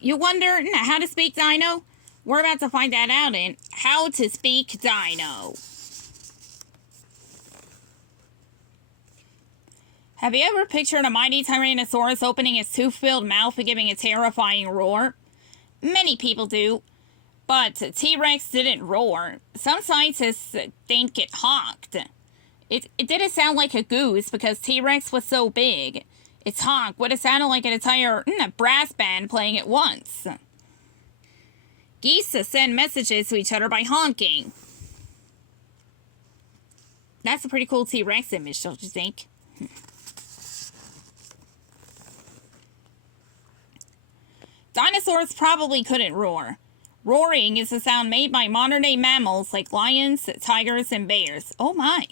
You wonder how to speak dino? We're about to find that out in How to Speak Dino. Have you ever pictured a mighty Tyrannosaurus opening its tooth-filled mouth and giving a terrifying roar? Many people do, but T-Rex didn't roar. Some scientists think it honked. It didn't sound like a goose because T-Rex was so big. Its honk would have sounded like an entire brass band playing at once. Geese send messages to each other by honking. That's a pretty cool T-Rex image, don't you think? Dinosaurs probably couldn't roar. Roaring is a sound made by modern-day mammals like lions, tigers, and bears. Oh my!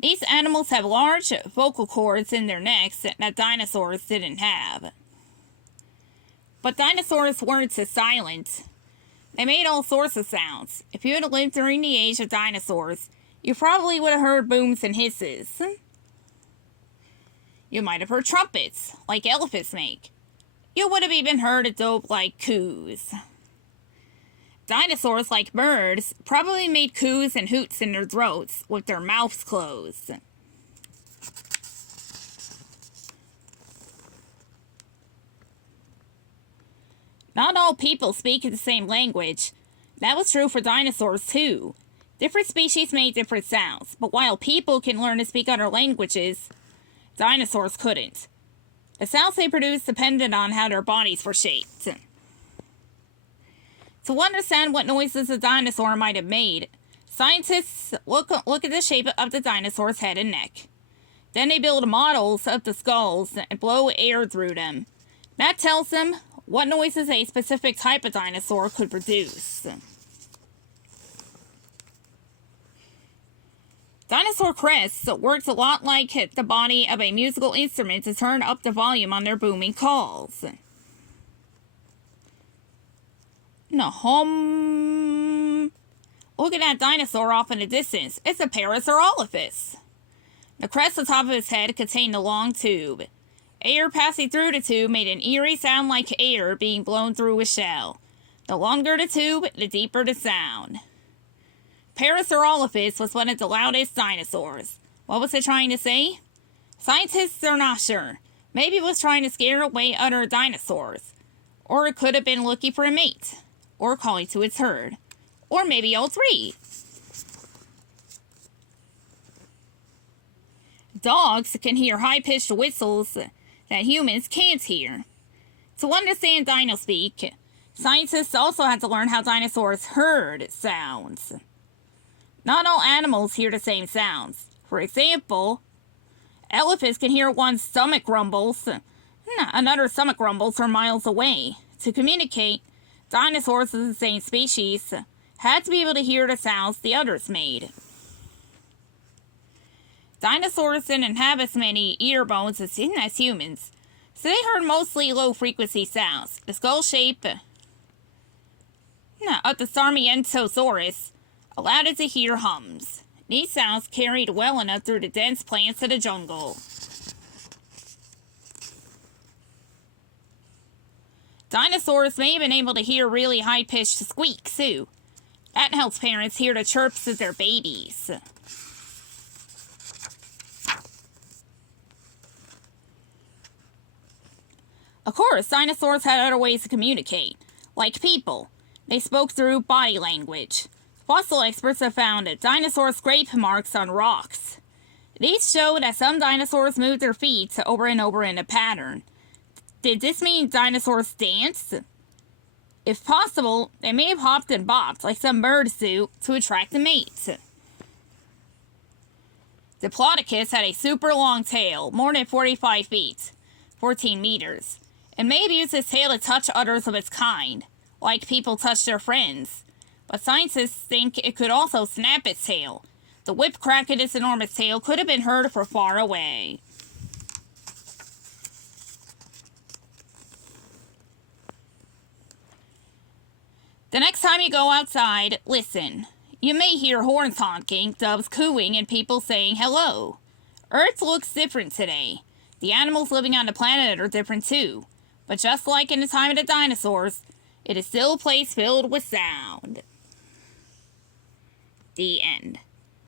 These animals have large vocal cords in their necks that dinosaurs didn't have. But dinosaurs weren't so silent. They made all sorts of sounds. If you had lived during the age of dinosaurs, you probably would have heard booms and hisses. You might have heard trumpets, like elephants make. You would have even heard a dope like coos. Dinosaurs, like birds, probably made coos and hoots in their throats with their mouths closed. Not all people speak the same language. That was true for dinosaurs too. Different species made different sounds, but while people can learn to speak other languages, dinosaurs couldn't. The sounds they produced depended on how their bodies were shaped. To understand what noises a dinosaur might have made, scientists look at the shape of the dinosaur's head and neck. Then they build models of the skulls and blow air through them. That tells them what noises a specific type of dinosaur could produce. Dinosaur crests worked a lot like the body of a musical instrument to turn up the volume on their booming calls. Hum. Look at that dinosaur off in the distance. It's a Parasaurolophus. The crest on top of his head contained a long tube. Air passing through the tube made an eerie sound like air being blown through a shell. The longer the tube, the deeper the sound. Parasaurolophus was one of the loudest dinosaurs. What was it trying to say? Scientists are not sure. Maybe it was trying to scare away other dinosaurs. Or it could have been looking for a mate. Or calling to its herd. Or maybe all three. Dogs can hear high-pitched whistles that humans can't hear. To understand dino speak, scientists also had to learn how dinosaurs heard sounds. Not all animals hear the same sounds. For example, elephants can hear one stomach rumbles, another stomach rumbles from miles away. To communicate, dinosaurs of the same species had to be able to hear the sounds the others made. Dinosaurs didn't have as many ear bones as humans, so they heard mostly low-frequency sounds. The skull shape of the Sarmientosaurus allowed it to hear hums. These sounds carried well enough through the dense plants of the jungle. Dinosaurs may have been able to hear really high-pitched squeaks, too. That helps parents hear the chirps of their babies. Of course, dinosaurs had other ways to communicate. Like people, they spoke through body language. Fossil experts have found dinosaur scrape marks on rocks. These show that some dinosaurs moved their feet over and over in a pattern. Did this mean dinosaurs danced? If possible, they may have hopped and bopped like some birds do to attract a mate. Diplodocus had a super long tail, more than 45 feet, 14 meters, and may have used its tail to touch others of its kind, like people touch their friends. But scientists think it could also snap its tail. The whip crack of its enormous tail could have been heard from far away. The next time you go outside, listen. You may hear horns honking, doves cooing, and people saying hello. Earth looks different today. The animals living on the planet are different too. But just like in the time of the dinosaurs, it is still a place filled with sound. The end.